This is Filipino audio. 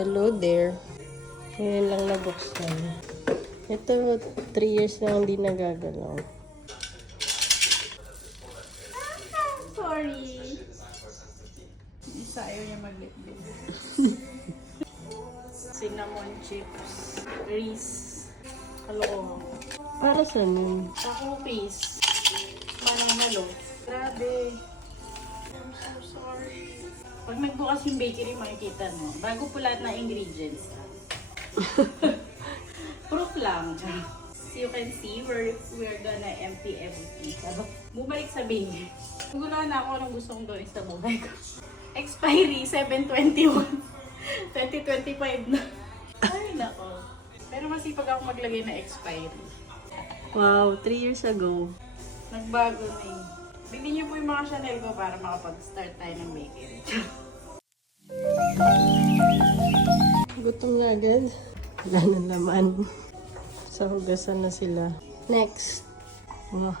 Hello there. Ngayon lang nabuksan. Ito, 3 years na hindi nagagalaw. Sorry. Isa ayaw niya maglitbit. Cinnamon chips. Reese. Hello. Para saan yun? Sa cookies. Manamalo. Grabe. I'm so sorry. Pag nagbukas yung bakery, makikita mo. Bago po lahat ng ingredients. Proof lang. You can see we're gonna empty everything. Bumalik sa bingi. Nagulaan na ako anong gusto kong gawin sa buhay ko. Expiry, 7/21. 2025 na. Ay, nako. Pero masipag ako maglagay na expiry. Wow, 3 years ago. Nagbago na eh. Bigyan niyo po yung mga Chanel ko para makapag-start tayo ng bakery. Gutom na agad. Wala na naman. Sa hugasan na sila. Next. Oh.